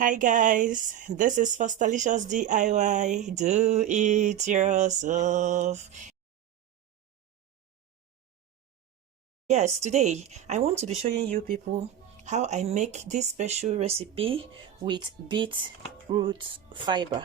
Hi guys, this is Faustalicious DIY. Do it yourself. Yes, today I want to be showing you people how I make this special recipe with beetroot fiber.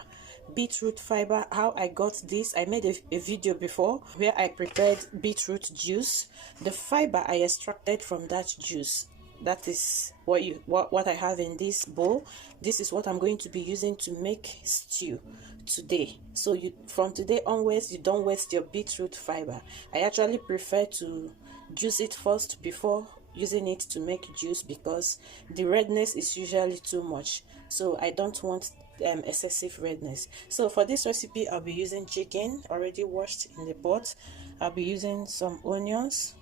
Beetroot fiber, how I got this. I made a video before where I prepared beetroot juice. The fiber I extracted from that juice, that is what I have in this bowl. This is what I'm going to be using to make stew today. So you, from today onwards, you don't waste your beetroot fiber. I actually prefer to juice it first before using it to make juice because the redness is usually too much, so I don't want excessive redness. So for this recipe, I'll be using chicken already washed in the pot. I'll be using some onions,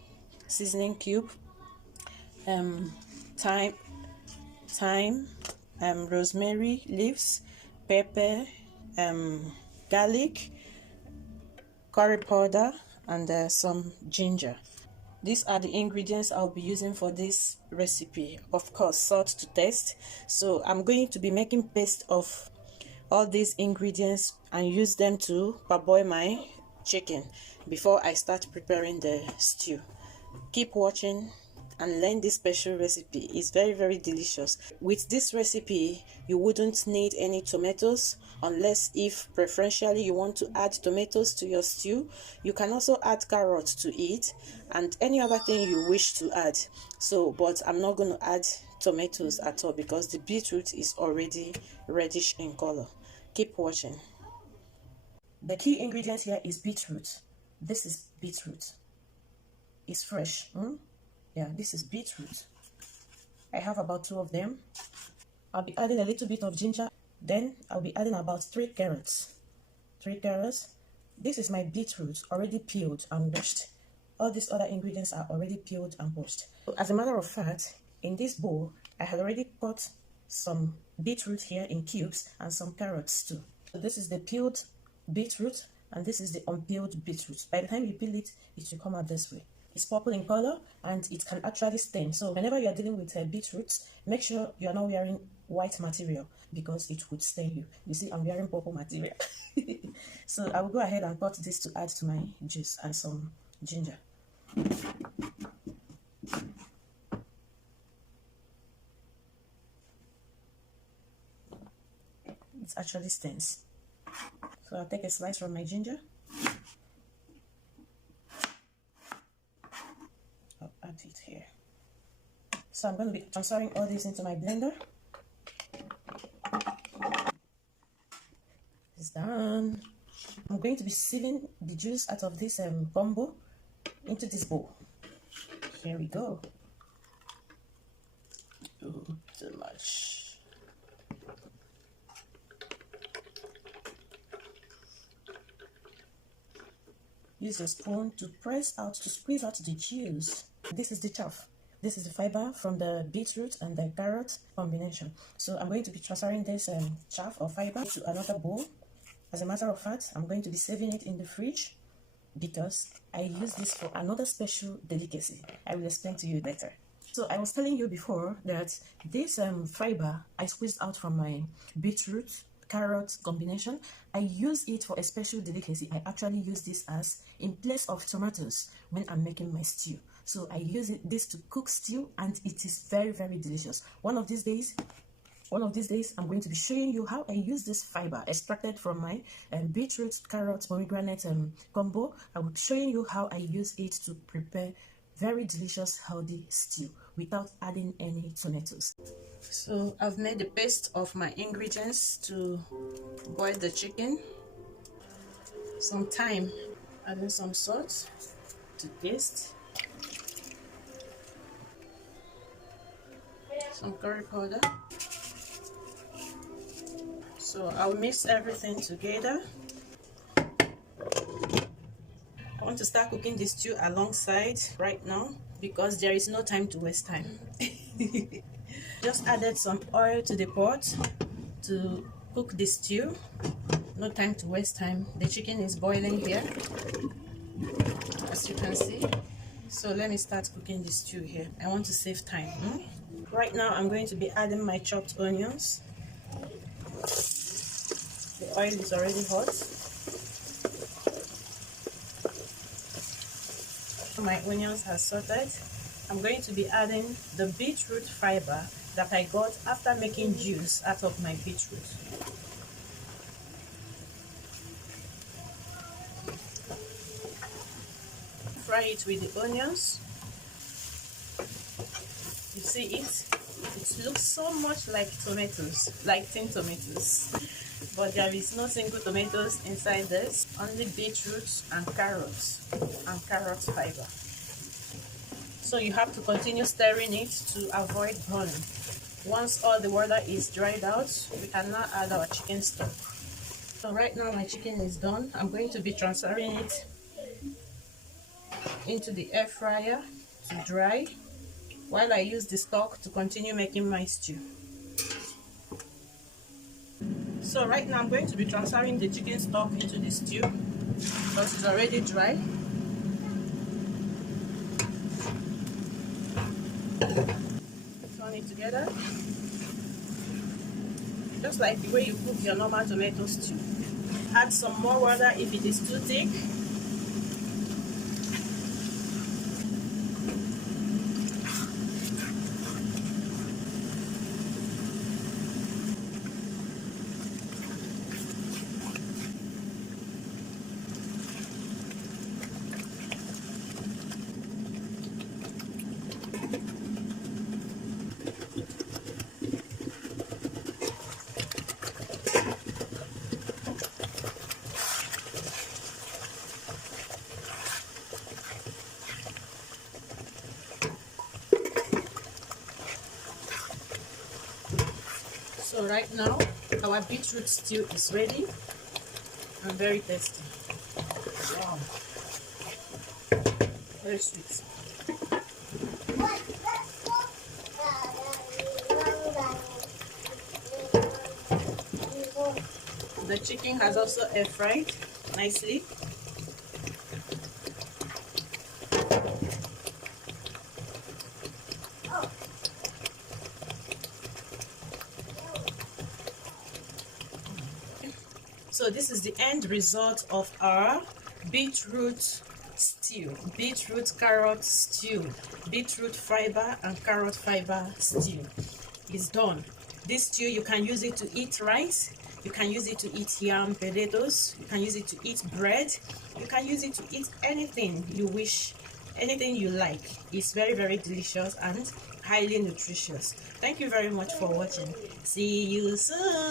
seasoning cube, thyme, rosemary leaves, pepper, garlic, curry powder, and some ginger. These are the ingredients I'll be using for this recipe. Of course, salt to taste. So I'm going to be making paste of all these ingredients and use them to parboil my chicken before I start preparing the stew. Keep watching and learn this special recipe. It's very delicious. With this recipe, you wouldn't need any tomatoes unless if preferentially you want to add tomatoes to your stew. You can also add carrots to it and any other thing you wish to add. So but I'm not going to add tomatoes at all because the beetroot is already reddish in color. Keep watching. The key ingredient here is beetroot. This is beetroot. It's fresh. Yeah, this is beetroot. I have about 2 of them. I'll be adding a little bit of ginger. Then I'll be adding about 3 carrots. 3 carrots. This is my beetroot already peeled and washed. All these other ingredients are already peeled and washed. As a matter of fact, in this bowl, I had already cut some beetroot here in cubes and some carrots too. So this is the peeled beetroot and this is the unpeeled beetroot. By the time you peel it, it will come out this way. It's purple in color and it can actually stain. So whenever you are dealing with beetroots, make sure you are not wearing white material because it would stain you. You see, I'm wearing purple material. So I will go ahead and cut this to add to my juice and some ginger. It actually stains. So I'll take a slice from my ginger. I'll add it here. So I'm going to be transferring all this into my blender. It's done. I'm going to be sieving the juice out of this gumbo into this bowl. Here we go. Ooh, too much. Use a spoon to press out, to squeeze out the juice. This is the chaff. This is the fiber from the beetroot and the carrot combination. So I'm going to be transferring this chaff or fiber to another bowl. As a matter of fact, I'm going to be saving it in the fridge because I use this for another special delicacy. I will explain to you later. So I was telling you before that this fiber I squeezed out from my beetroot carrot combination, I use it for a special delicacy. I actually use this as in place of tomatoes when I'm making my stew. So I use this to cook stew and it is very delicious. One of these days I'm going to be showing you how I use this fiber extracted from my beetroot, carrot, pomegranate combo. I will be showing you how I use it to prepare very delicious healthy stew without adding any tomatoes. So I've made the paste of my ingredients to boil the chicken. Some thyme, adding some salt to taste. Some curry powder. So I'll mix everything together. I want to start cooking the stew alongside right now because there is no time to waste time. Just added some oil to the pot to cook the stew. No time to waste time. The chicken is boiling here, as you can see. So let me start cooking the stew here. I want to save time. Right now I'm going to be adding my chopped onions. The oil is already hot. My onions are sauteed. I'm going to be adding the beetroot fiber that I got after making juice out of my beetroot. Fry it with the onions. You see it? It looks so much like tomatoes, like tin tomatoes. But there is no single tomatoes inside this, only beetroots and carrots fiber. So you have to continue stirring it to avoid burning. Once all the water is dried out, we can now add our chicken stock. So right now my chicken is done. I'm going to be transferring it into the air fryer to dry, while I use the stock to continue making my stew. So right now I'm going to be transferring the chicken stock into the stew because it's already dry. Turn it together, just like the way you cook your normal tomato stew. Add some more water if it is too thick. So right now our beetroot stew is ready and very tasty. Wow, very sweet. The chicken has also air fried nicely. So this is the end result of our beetroot stew, beetroot carrot stew, beetroot fiber and carrot fiber stew. It's done. This stew, you can use it to eat rice, you can use it to eat yam, potatoes, you can use it to eat bread, you can use it to eat anything you wish, anything you like. It's very, very delicious and highly nutritious. Thank you very much for watching. See you soon.